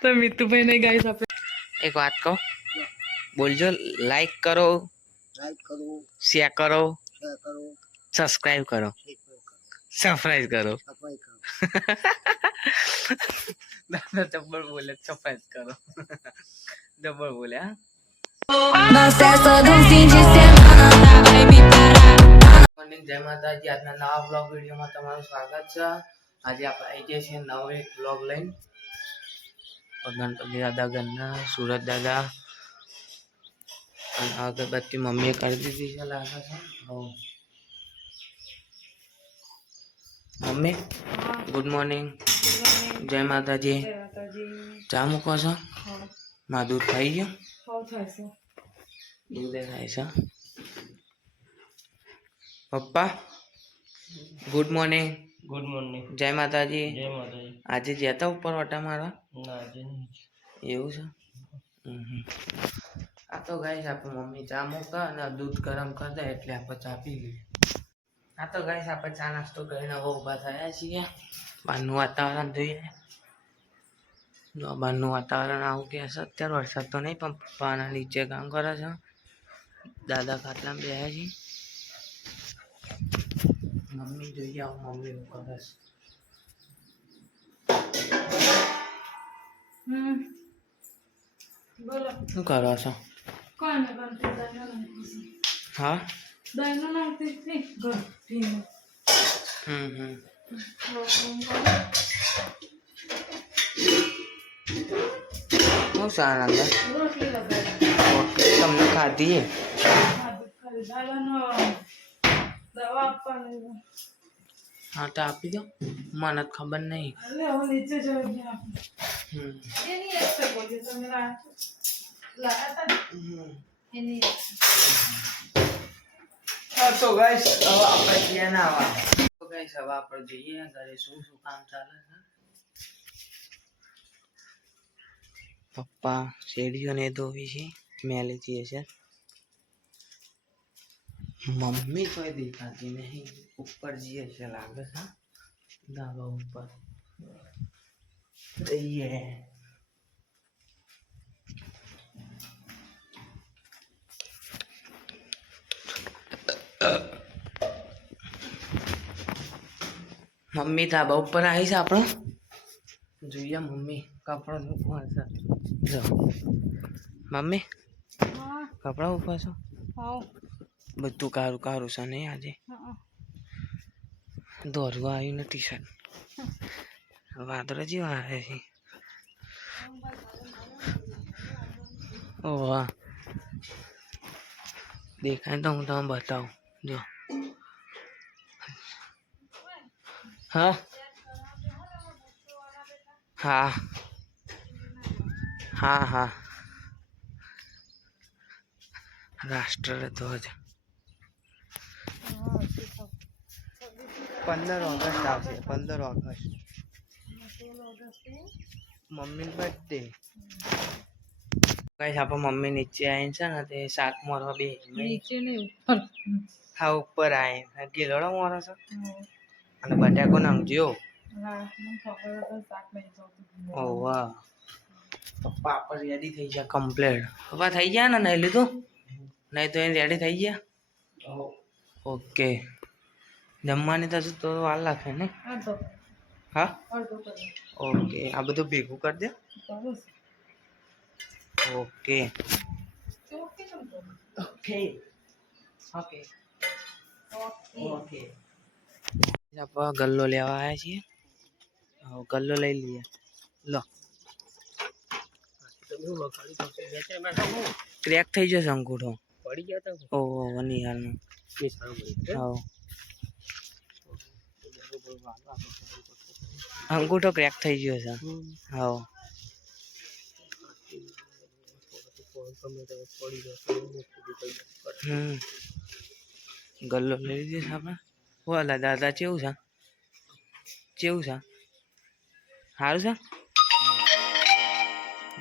તો મિતુભાઈ ને ગાઈસ આપણે એક વાત કહો, બોલજો. લાઈક કરો, શેર કરો, સબસ્ક્રાઇબ કરો, સરપ્રાઈઝ કરો. દાદા જબ્બર બોલે, સરપ્રાઈઝ કરો. જબ્બર બોલે. હા, મોર્નિંગ, જય માતાજી. આજના નવા બ્લોગ વિડીયોમાં તમારું સ્વાગત છે. આજે આપણે આવી ગયા છીએ નવો એક બ્લોગ લઈને. ગણપતિ દાદા ઘરના, સુરત દાદા અને અગરબત્તી મમ્મીએ કરી દીધી છે લાગે છે. મમ્મી ગુડ મોર્નિંગ, જય માતાજી. ચા મૂકો છો? ના, દૂધ થઈ ગયું? દૂધ થાય છે. પપ્પા ગુડ મોર્નિંગ. Good morning. જય માતાજી. જય માતાજી. આજે જતા ઉપર ઓટા મારવા? ના, આજે નહીં. એવું છે. આ તો ગાઈસ આપણે મમ્મી ચા મૂકા અને દૂધ ગરમ કરી દે એટલે આપણે ચા પી લઈએ. આ તો ગાઈસ આપણે ચા નાસ્તો કરીને હવે ઊભા થયા છીએ. બહારનું વાતાવરણ જોઈએ. બહારનું વાતાવરણ આવું કે છે. અત્યારે વરસાદ તો નહીં, પણ પપ્પાના નીચે કામ કરે છે. દાદા ખાટલામાં બેહ્યા છે. મમ્મી જોઈએ આવું મમ્મી એવું કરે છે. બોલો શું કરો છો? કોને બનતી હા, દહીંનો નાખતી હતી ઘરથી હું સારા રોટલી લગાવી તમને ખાધી દાદાનો દવા આપવાની. હા તો આપી દો, મને ખબર નહીં. એટલે હવે નીચે જવું એની એક્સપેક્ટ બોલી તમે લાયા એની હા તો ગાઈસ હવે આપણે ત્યાં ના આવવા. તો ગાઈસ હવે આપણે જઈએ ઘરે. શું શું કામ ચાલે છે? પપ્પા શેરડીઓને ધોવી છે, મેલેથી છે. મમ્મી કોઈ દેખાતી નહીં, ઉપર જઈએ છે લાગે છે. ધાબા ઉપર જઈએ. મમ્મી ધાબા ઉપર આવી છે આપણો. જોઈએ મમ્મી કપડો ઉપર છે. જો મમ્મી કપડા ઉપર છો? બધું કારું કારું છે નહીં આજે? દોરવા આવ્યું ને ટી શર્ટ વાદળા જેવા આવે છે. ઓહ દેખાય તો હું તમને બતાવું. જો હા હા હા હા, રાષ્ટ્રધ્વજ 15 ઓગસ્ટ આવશે. 15 ઓગસ્ટ મમ્મીનો બર્થડે. ગાઈસ આપણે મમ્મી નીચે આવીને છે ને તે શાક મારવા બે નીચે ને ઉપર. હા ઉપર આવીને ગીલોડો મારો છો અને બટાકો નાખજો. ઓહ વાહ, પપ્પા આપણે રેડી થઈ ગયા કમ્પ્લેટ. પપ્પા થઈ ગયા ને નહીં લીધું? નહીં તો એ રેડી થઈ ગયા. ઓકે, જમવાની તો વાર લાગે ને? હા ઓકે, આ બધું ભેગું કરી દે. Okay okay okay okay. આપણે ગલ્લો લેવા આવ્યા છીએ. ગલ્લો લઈ લઈએ. લો ક્રેક થઈ જશે અંગૂઠો. પડી ગયા હતા. ઓહો નિહાળમાં. હા અંગૂઠો ક્રેક થઈ ગયો છે. હા ગલ્લો લઈ લીધો છે આપણે. ઓલા દાદા કેવું છે? કેવું છે? સારું છે?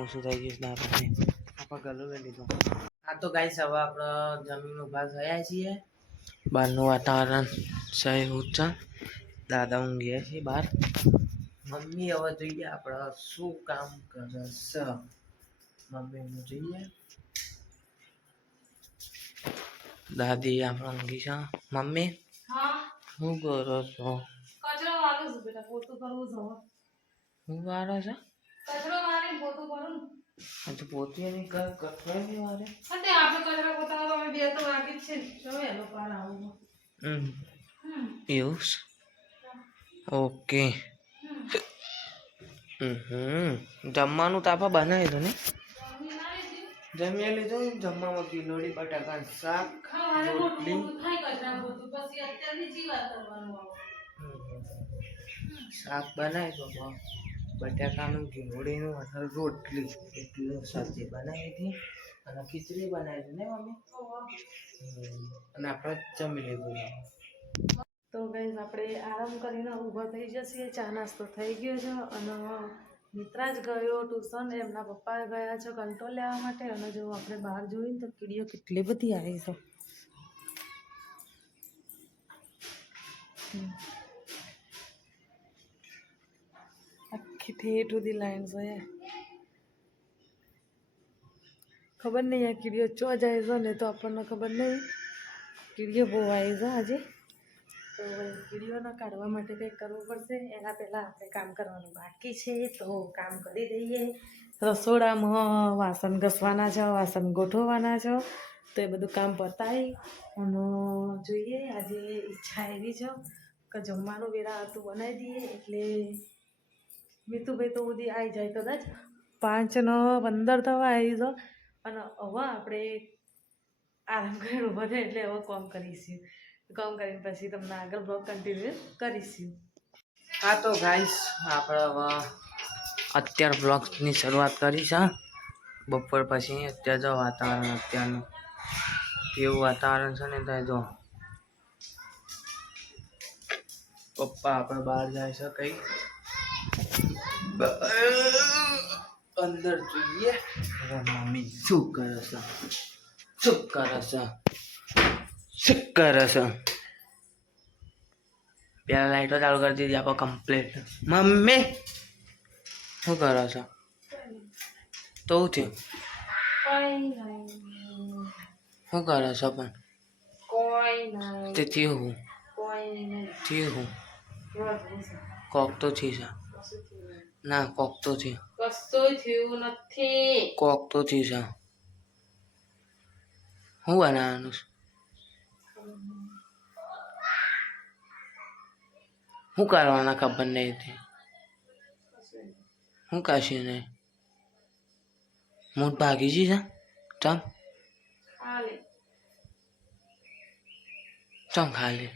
ઓછું થઈ ગયું દાદાને. આપણે ગલ્લો લઈ લીધો. હા તો ગાઈસ હવે આપણે જમીન ઉભા થયા છીએ. બહારનું વાતાવરણ સહી એવું જ છે. દાદા ઊંઘ્યા છે બહાર. મમ્મી હવે જોઈએ આપણે શું કામ કરે છે. મમ્મીનું જોઈએ. દાદી આપણે ઊંઘી છે. મમ્મી હા શું કરો છો? કચરો વાળું છું બેટા, પોતું કરવું છે હવે. શું વારો છે? કચરો વાળીને પોતું કરું ને. હજુ પોતી નહીં કર કઠવાય નહીં વારે. અને આપણે કચરો પોતા તો અમે 2 તો વાગી જ છે ને. જો એનો પાર આવું. એવું છે? ઓકે. જમવાનું તો આપણે બનાવી દો ને. જમી લીધું. જમવામાં કિલોડી બટાકાનું શાક, રોટલી. શાક બનાવી દો. બટાકાનું કિલોડીનું અને રોટલી એટલી સબ્જી બનાવી હતી અને ખીચડી બનાવી હતી ને મમ્મી. અને આપણે જમી લીધું. તો ગાઈસ આપણે આરામ કરીને ઊભા થઈ જશે. ચા નાસ્તો થઈ ગયો છે અને મિત્રાજ ગયો ટ્યુશન. એમના પપ્પા ગયા છે કંટ્રોલ લેવા માટે. અને જો આપણે બહાર જોઈએ તો કીડીઓ કેટલી બધી આવી છે. આખી ઠેઠ સુધી લાઈન છે. ખબર નહીં આ કીડીઓ ચો જાય છે ને તો આપણને ખબર નહીં. કીડીઓ બહુ આવી છે આજે. તો કીડીઓના કાઢવા માટે કંઈક કરવું પડશે. એના પહેલાં આપણે કામ કરવાનું બાકી છે તો કામ કરી દઈએ. રસોડામાં વાસણ ઘસવાના છે, વાસણ ગોઠવવાના છે. તો એ બધું કામ પતાવી અને જોઈએ. આજે ઈચ્છા એવી છે કે જમવાનું વેરા હતું બનાવી દઈએ. એટલે મીતુભાઈ તો બધી આવી જાય કદાચ 5:15 થવા આવી છે. અને હવે આપણે આરામ કરીને ઊભા થાય એટલે હવે કામ કરીશું. કામ કરીને પછી તમને આગળ બ્લોગ કન્ટિન્યુ કરીશું. હા તો ગાઈસ આપણે હવે અત્યારે બ્લોગની શરૂઆત કરી છે. બપોર પછી અત્યારે જો વાતાવરણ અત્યારનું કેવું વાતાવરણ છે ને ત્યાં જો પપ્પા આપણે બહાર જાય છે કંઈ અંદર જોઈએ. મમ્મી શું કરે છે? શું કરે છે? શું કરે છે? પેલા લાઈટો ચાલુ કરી દીધી આપણે કમ્પ્લીટ. મમ્મી શું કરો છો? તો થયું શું કરો છો? પણ તે થયું હું થયું હું કોક તો થી છે. ના કોક તો થયું. કશું થયું નથી. કોક તો થી છે. શું બનાવવાનું છે? શું કરવાના ખબર નહીં હતી. શું કશું નહીં. મૂઠ ભાગી જી છે. ચમ ચમ ખાલી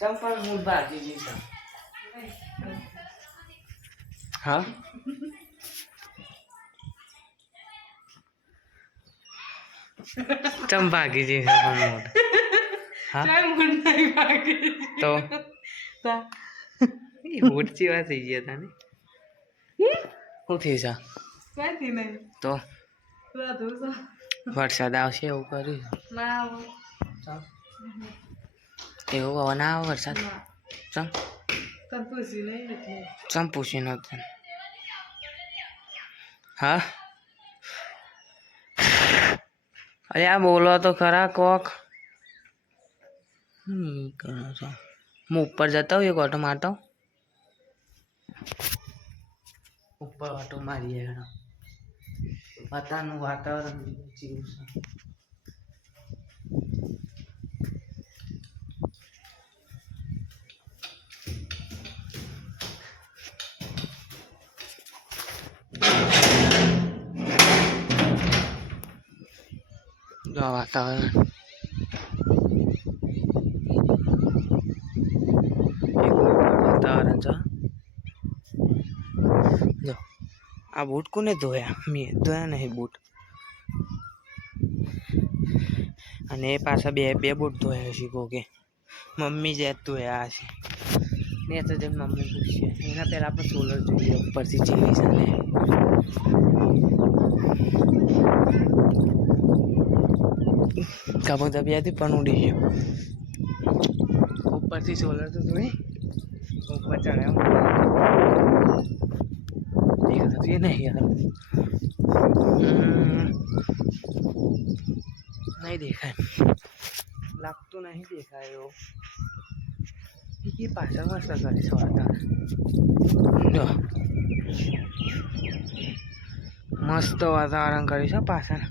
ચમ પણ મૂઠ ભાગી જી છે. હા ચમ ભાગી જી છે પણ મૂઠ. હા તો મૂઠ જેવા થઈ ગયા હતા ને. શું થઈ છે? તો વરસાદ આવશે એવું કર્યું. એવું હવે ના આવે વરસાદ. ચમ ચમ પૂછી નતું. હા અરે આ બોલો તો ખરા કોક. કરો છો હું ઉપર જતા હોય એક ઓટો મારતો. ઉપર ઓટો મારીએ. વાતાનું વાતાવરણ જેવું છે. જો વાતાવરણ વાતાવરણ છે. જો આ બૂટ કોને ધોયા? મેં ધોયા નહીં બૂટ. અને એ પાછા બે બૂટ ધોયા છે કોકે. મમ્મી જ ધોયા હશે ને તો જેમ મમ્મી પૂછશે. એના પહેલાં આપણે સોલર જોઈએ ઉપરથી જેવી છે ને. કાપો દબિયાથી પણ ઉડી ગયો. ઉપર ઉપરથી સોલર તો જોઈ ઉપર ચડાયો દેખાતું એ નહીં યાર નહીં દેખાય લાગતું નહીં દેખાયો એ પાછળ મસ્ત કરે છે વાતાવરણ જો મસ્ત વાતાવરણ કર્યું છે પાછળ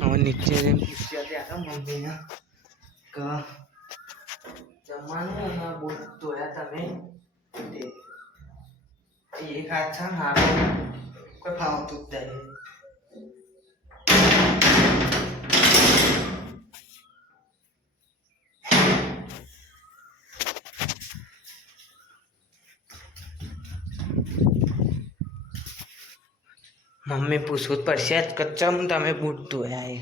હવે નીચે જઈને પૂછ્યા ત્યાં મમ્મીને કે જમવાનું એમાં બહુ ધોયા તમે એક હાથ છે મારો કોઈ ફાવતું જ નહીં મમ્મી પૂછવું જ પડશે જ કે ચમ તમે બૂટ ધોયા એ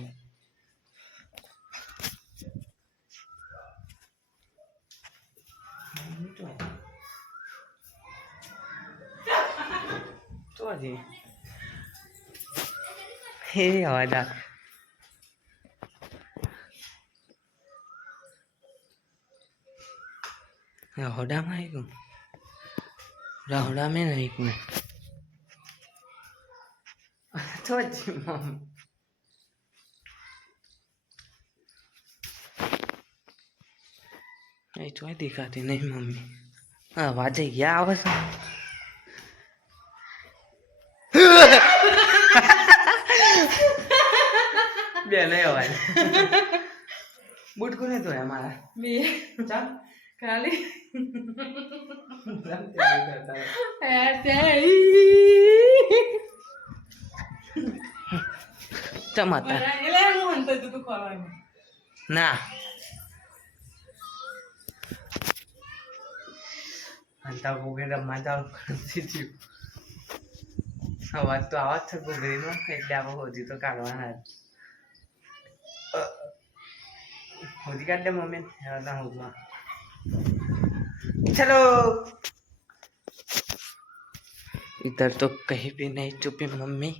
તો હજી એ અવાજ આ રહોડામાં આવી ગયું રહોડામાં નહીં ગયું તો હજી મમ્મી એ ચોય દેખાતી નહીં મમ્મી અવાજ ગયા આવે છે બે નહીં અવાજ બૂટ કોને ધોયા મારા મેં ચાલ ખાલી ચમાતા ના હંતા ભૂગે રમવા જાવ અવાજ તો આવા જ છે ભૂગરીનો એટલે આપણે હોજી તો કાઢવાના હોજી કાઢ દે મમ્મી ના હોજમાં चलो इधर तो कहीं भी नहीं छुपी मम्मी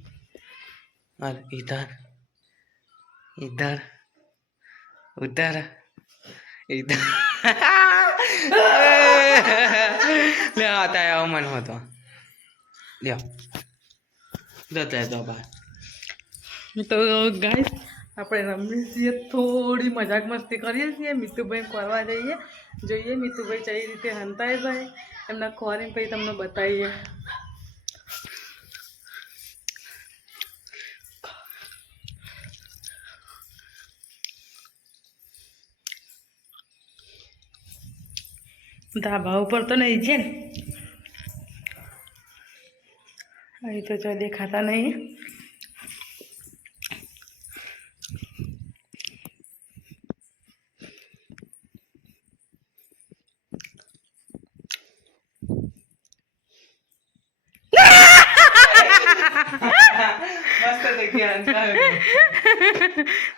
और इधर इधर उधर इधर ले आता है मन हो तो लियो देते हैं दो बार તો ગાઈસ આપણે રમીએ છીએ થોડી મજાક મસ્તી કરીએ છીએ મીતુભાઈ કરવા જઈએ જોઈએ મીતુભાઈ કઈ રીતે હંતાય જાય એમના ખોરીને પછી તમને બતાવીએ ધાબા ઉપર તો નહીં છે ને અહીં તો જો દેખાતા નહીં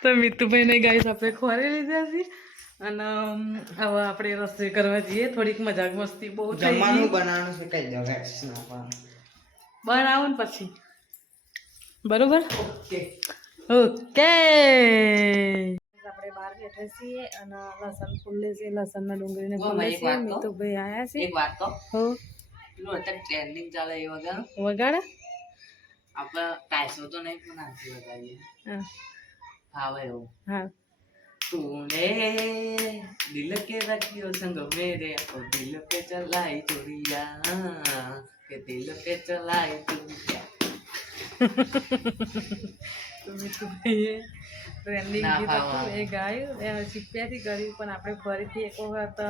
તો મીતુભાઈને ગાઈસ આપણે ખોરી લીધા છે અને હવે આપણે રસોઈ કરવા જઈએ થોડીક મજાક મસ્તી બહુ જમવાનું બનાવવાનું છે કઈ દો ગાઈસ બનાવું ને પછી બરોબર ઓકે ઓકે આપણે બહાર બેઠા છીએ અને લસણ ફૂલે છે લસણના ડુંગળીને ફૂલે છે મીતુભાઈ આવ્યા છે એક વાત તો હો પેલું અત્યારે ટ્રેન્ડિંગ ચાલે એ વગર વગાડે આપણે ટાઈસો તો નહીં પણ આથી વગાડીએ હા આવે એવું હા तूने दिल के रखियो संग मेरे ओ दिल पे चलाई चोरिया के दिल पे चलाई चोरिया તો મીતુભાઈએ ટ્રેન્ડિંગ ગીત હતું એ ગાયું એ શીખ્યાથી કર્યું પણ આપણે ફરીથી એક વખત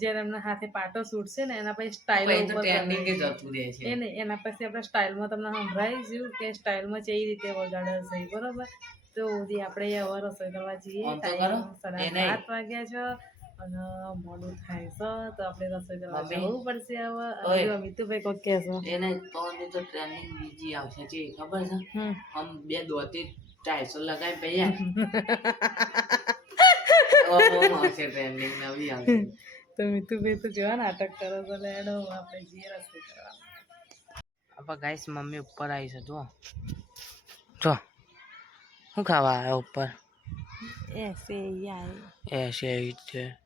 જ્યારે એમના હાથે પાટો છૂટશે ને એના પછી સ્ટાઇલ ટ્રેન્ડિંગ જ જતું રહે છે એ નહીં એના પછી આપણે સ્ટાઇલમાં તમને સંભળાવીશું કે સ્ટાઇલમાં કેવી રીતે વગાડે છે બરોબર તો બધી આપણે હવે રસોઈ કરવા જઈએ ટાઈમ 7:30 વાગ્યા છે અને મોડું થાય છે તો આપણે રસોઈ કરવા જવું પડશે હવે અને મીતુભાઈ કોઈ કહેશો એને તો ટ્રેન્ડિંગ બીજી આવશે જે ખબર છે આમ બે દોતી 400 લગાવી પૈયા આવશે ટ્રેન્ડિંગ નવી આવશે તો મીતુભાઈ તો કેવા નાટક કરો છો લેડો આપણે જઈએ રસોઈ કરવા આપા ગાઈસ મમ્મી ઉપર આવી છે જો જો શું ખાવા આવ્યા ઉપર ऐसे ही आए એસે એવી જ છે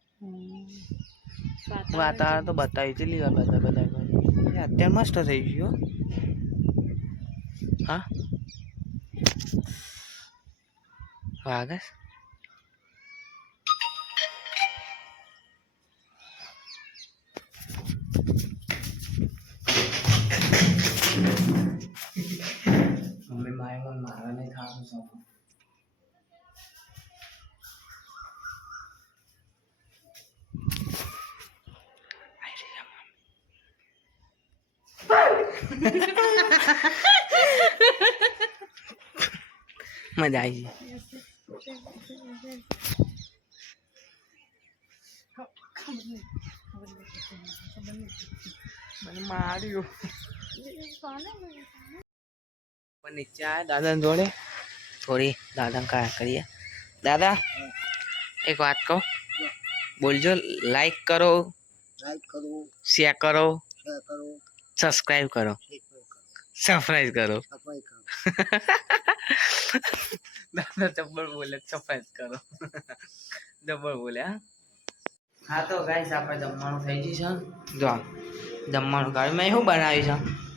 वातावरण વાતાવરણ તો બતાવી છે લીધા બધા અત્યારે મસ્ત થઈ ગયું હો. હા વાગે મમ્મી મારે મને મારા નહીં ખાવાનું છે મજા આવી ગઈ મને માર્યું પણ નીચે આયા દાદા જોડે થોડી દાદા કા કરીએ દાદા એક વાત કહો બોલજો લાઈક કરો શેર કરો સબસ્ક્રાઇબ કરો સરપ્રાઈઝ કરો દાદા જબ્બર બોલે સરપ્રાઈઝ કરો જબ્બર બોલે હા તો ગાઈસ આપણે જમવાનું થઈ ગયું છે જો જમવાનું ગાડી મેં શું બનાવ્યું છે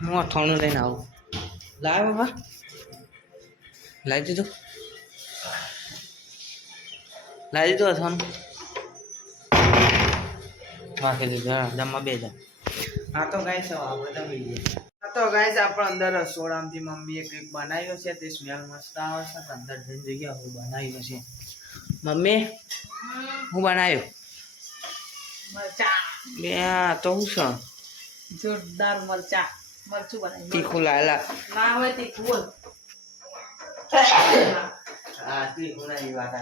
હું અથાણું લઈને આવું લાવ બાબા લાવી દીધું અથાણું રાખી દીધું જમવા બે જા હા તો ગાઈસ આપણે જમી લઈએ હા તો ગાઈસ આપણે અંદર રસોડામાંથી મમ્મીએ કંઈક બનાવ્યો છે તે સ્મેલ મસ્ત આવે છે અંદર જઈને જોઈએ હું બનાવ્યું છે મમ્મી હું બનાવ્યું मरचा બે આ તો શું છે जोरदार मरचा मरचू बनाई તીખું લાલા ना होय तीखू बोल હા તીખું નહીં વાત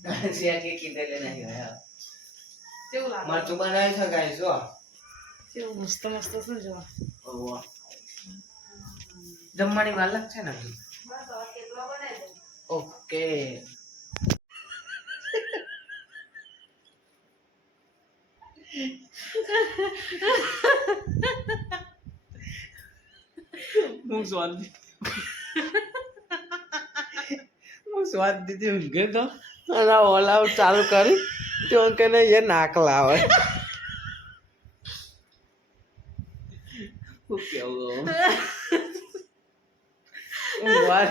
સાચી કે કીધેલે નહીં હોય કેવું લાગે મરચું બનાવ્યું છે ગાઈસ જો કેવું મસ્ત મસ્ત શું જોવા ઓહો જમવાની વાર લાગશે ને બસ હવે કેટલો બનાવી દઉં ઓકે હું સ્વાદ દીધી ઊંઘે તો અને ઓલા ચાલુ કરી તો કે નહીં એ નાક લાવે શું કેવું વાત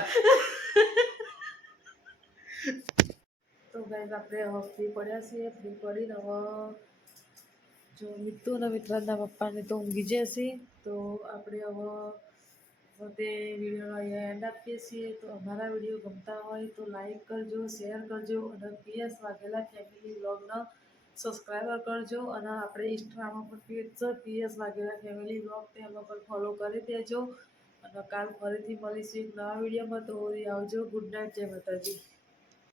તો ગાઈસ આપણે હવે ફ્રી પડ્યા છીએ ફ્રી પડીને હવે જો મિત્તુ અને મિત્રના પપ્પાને તો ઊંઘી જશે તો આપણે હવે તે વિડીયોનો અહીંયા એન્ડ આપીએ છીએ તો અમારા વિડીયો ગમતા હોય તો લાઈક કરજો શેર કરજો અને પીએસ વાઘેલા ફેમિલી બ્લોગનો સબસ્ક્રાઈબર કરજો અને આપણે ઇન્સ્ટાગ્રામમાં પણ પેજ છે પીએસ વાઘેલા ફેમિલી બ્લોગ તેમાં પણ ફોલો કરી દેજો અને કાલ ફરીથી મળીશું એક નવા વિડીયોમાં તો આવજો ગુડ નાઇટ જય માતાજી